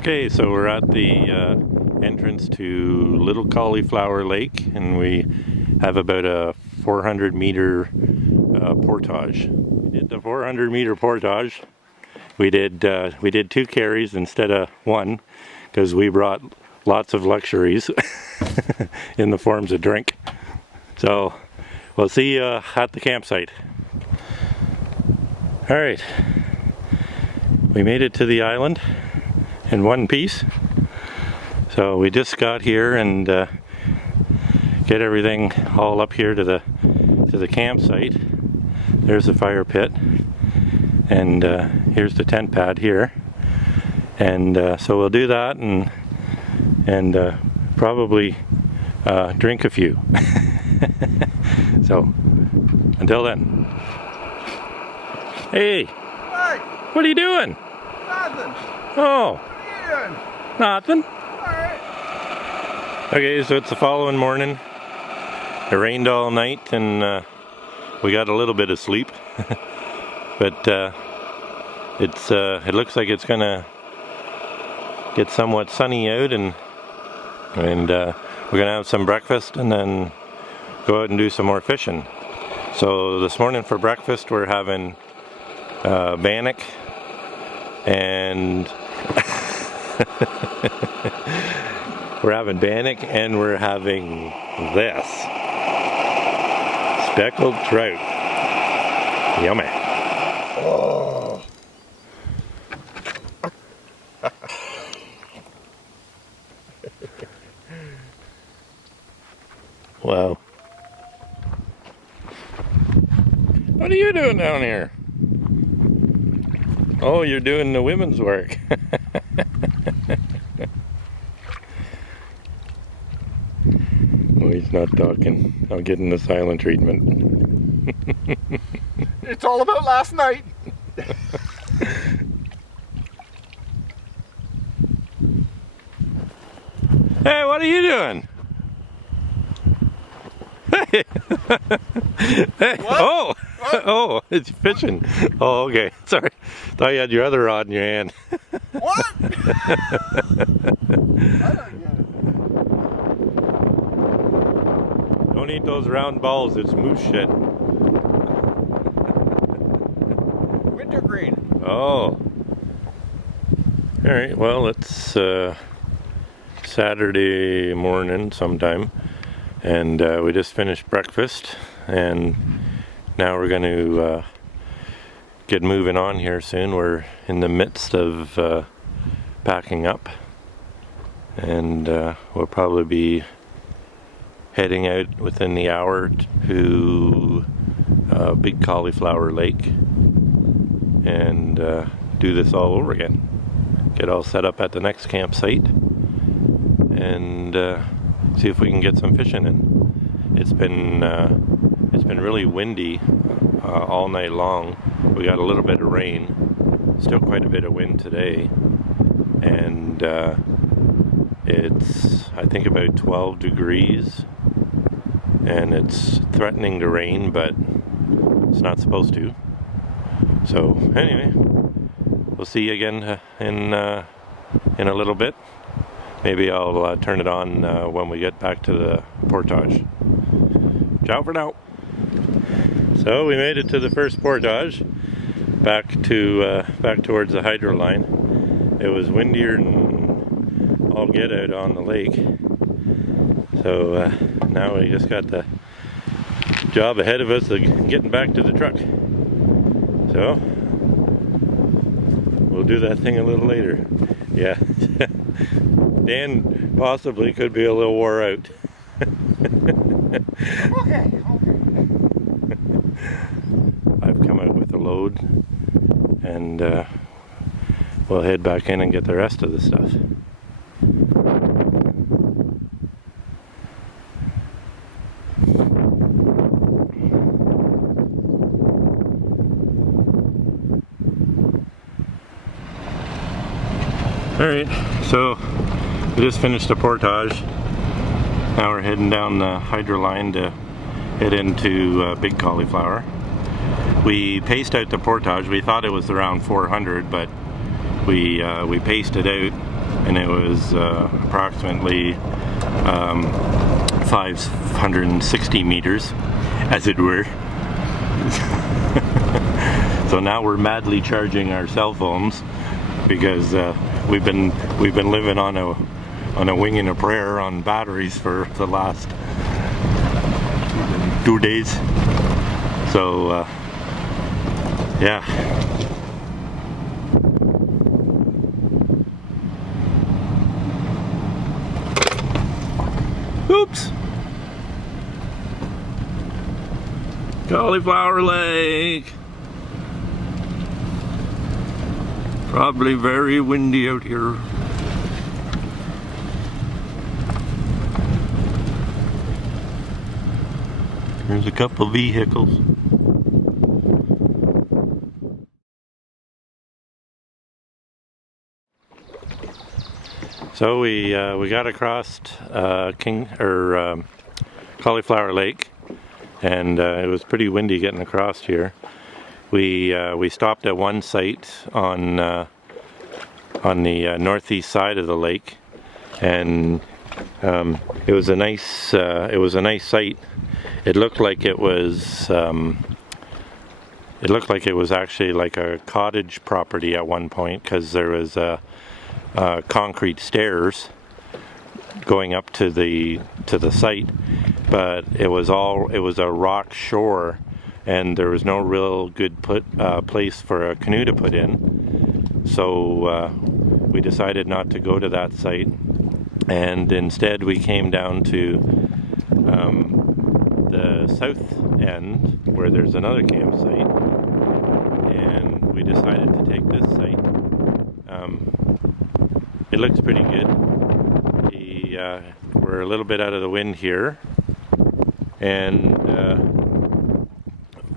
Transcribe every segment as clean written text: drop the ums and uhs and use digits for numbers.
Okay, so we're at the entrance to Little Cauliflower Lake, and we have about a 400-meter portage. We did the 400-meter portage. We did 2 carries instead of 1 because we brought lots of luxuries in the forms of drink. So we'll see you at the campsite. All right, we made it to the island in one piece. So we just got here and get everything all up here to the campsite. There's the fire pit, and here's the tent pad here. And so we'll do that and probably drink a few. So until then. Hey. Hi. What are you doing? Nothing. Oh. What are you doing? Nothing. Alright. Okay, so it's the following morning. It rained all night and we got a little bit of sleep. But it looks like it's gonna get somewhat sunny out, and we're gonna have some breakfast and then go out and do some more fishing. So this morning for breakfast we're having bannock and we're having bannock and we're having this speckled trout. Yummy. Oh. Wow. What are you doing down here? Oh, you're doing the women's work. Oh, he's not talking. I'm getting the silent treatment. It's all about last night. Hey, what are you doing? Hey. Hey. What? Oh. What? Oh, it's fishing. Oh, okay. Sorry. Thought you had your other rod in your hand. What? I don't get it. Don't eat those round balls. It's moose shit. Wintergreen. Oh. Alright, well, it's Saturday morning sometime. And we just finished breakfast. And now we're going to get moving on here soon. We're in the midst of packing up, and we'll probably be heading out within the hour to Big Cauliflower Lake and do this all over again. Get all set up at the next campsite and see if we can get some fishing in. It's been really windy all night long. We got a little bit of rain, still quite a bit of wind today, and it's I think about 12 degrees, and it's threatening to rain, but it's not supposed to. So anyway, we'll see you again in a little bit. Maybe I'll turn it on when we get back to the portage. Ciao for now. So we made it to the first portage, back towards the hydro line. It was windier than all get out on the lake. So now we just got the job ahead of us of getting back to the truck. So we'll do that thing a little later. Yeah, Dan possibly could be a little wore out. Okay. I've come out with a load, and we'll head back in and get the rest of the stuff. Alright, so we just finished the portage. Now we're heading down the hydro line to head into Big Cauliflower. We paced out the portage. We thought it was around 400, but we paced it out and it was approximately 560 meters, as it were. So now we're madly charging our cell phones because we've been living on a wing and a prayer on batteries for the last 2 days. So yeah. Oops. Cauliflower Lake. Probably very windy out here. There's a couple vehicles. So we got across Cauliflower Lake, and it was pretty windy getting across here. We stopped at one site on the northeast side of the lake, and it was a nice site. It looked like it was actually like a cottage property at one point, because there was concrete stairs going up to the site, but it was a rock shore, and there was no real good place for a canoe to put in. So we decided not to go to that site, and instead we came down to the south end where there's another campsite, and we decided to take this site. It looks pretty good. We're a little bit out of the wind here, and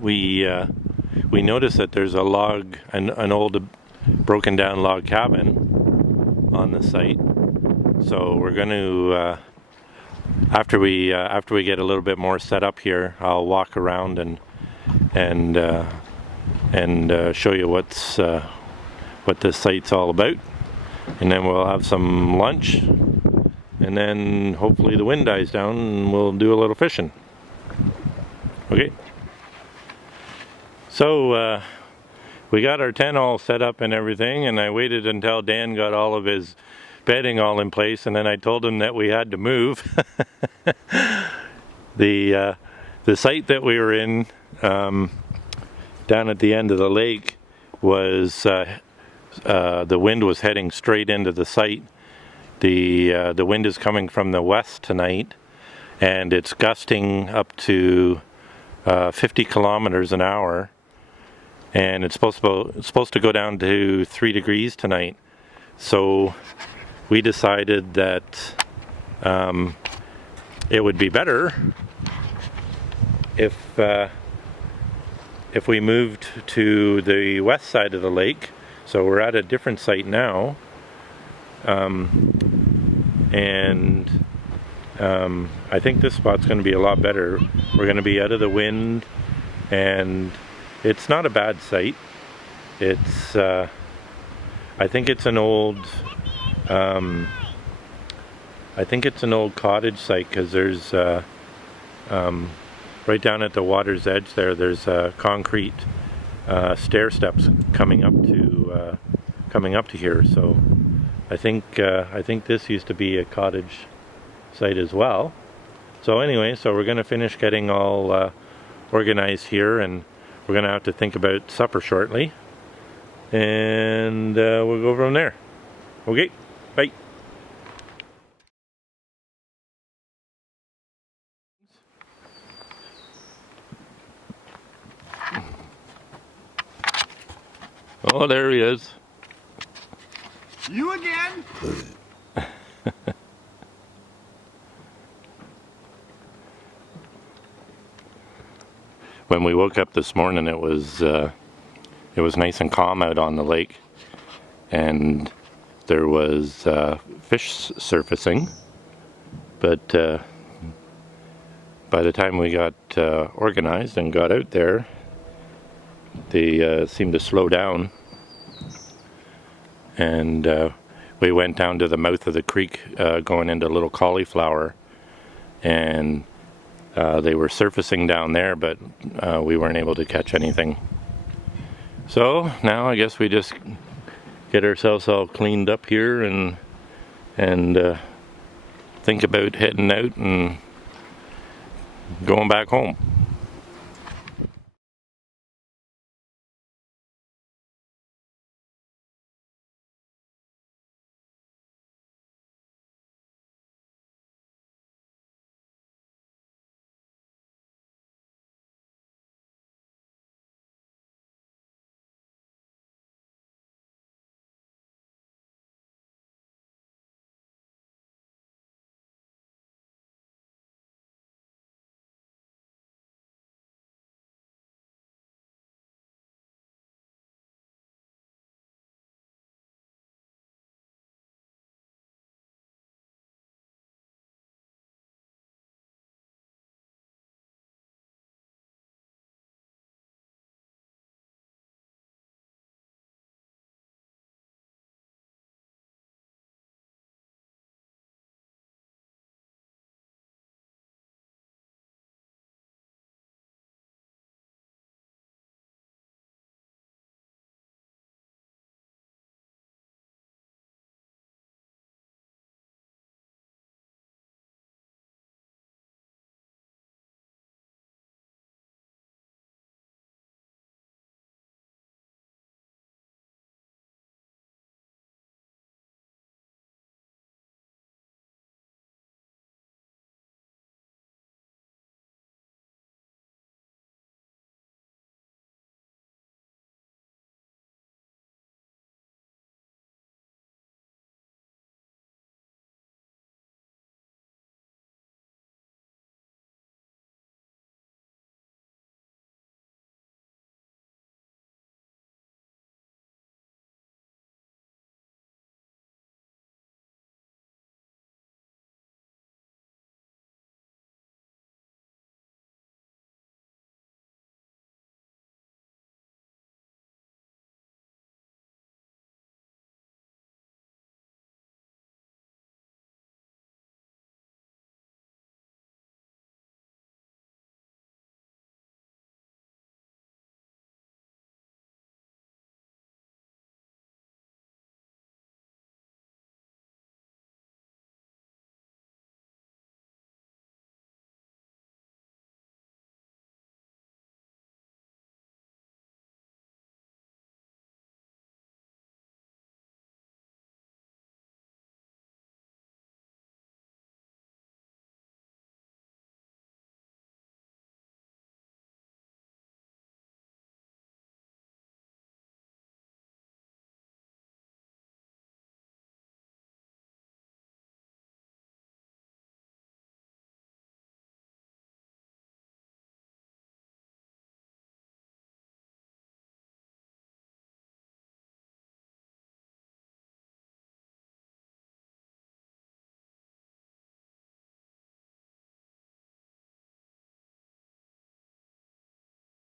we noticed that there's an old broken down log cabin on the site. So we're going to after we get a little bit more set up here, I'll walk around and show you what this site's all about, and then we'll have some lunch, and then hopefully the wind dies down and we'll do a little fishing. Okay. So we got our tent all set up and everything, and I waited until Dan got all of his bedding all in place, and then I told him that we had to move. The site that we were in down at the end of the lake was the wind was heading straight into the site. The wind is coming from the west tonight, and it's gusting up to 50 kilometers an hour, and it's supposed to go down to 3 degrees tonight. So we decided that it would be better if we moved to the west side of the lake. So we're at a different site now, and I think this spot's going to be a lot better. We're going to be out of the wind, and it's not a bad site. It's I think it's an old cottage site, because there's right down at the water's edge there's concrete stair steps coming up to here. So I think this used to be a cottage site as well. So anyway, so we're going to finish getting all organized here, and we're going to have to think about supper shortly, and we'll go from there. Okay, bye. Oh, there he is. You again? When we woke up this morning, it was nice and calm out on the lake, and there was fish surfacing, but by the time we got organized and got out there, they seemed to slow down, and we went down to the mouth of the creek going into Little Cauliflower, and they were surfacing down there, but we weren't able to catch anything. So now I guess we just get ourselves all cleaned up here and think about heading out and going back home.